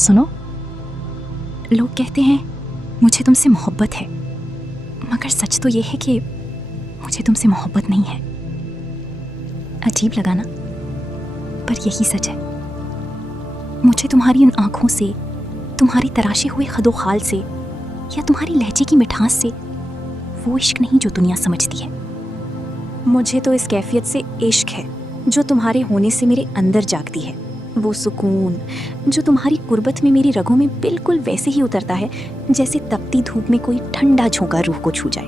सुनो, लोग कहते हैं मुझे तुमसे मोहब्बत है, मगर सच तो ये है कि मुझे तुमसे मोहब्बत नहीं है। अजीब लगा ना, पर यही सच है। मुझे तुम्हारी उन आँखों से, तुम्हारी तराशे हुए खदोखाल से या तुम्हारी लहजे की मिठास से वो इश्क नहीं जो दुनिया समझती है। मुझे तो इस कैफियत से इश्क है जो तुम्हारे होने से मेरे अंदर जागती है। वो सुकून जो तुम्हारी कुर्बत में मेरी रगों में बिल्कुल वैसे ही उतरता है जैसे तपती धूप में कोई ठंडा झोंका रूह को छू जाए।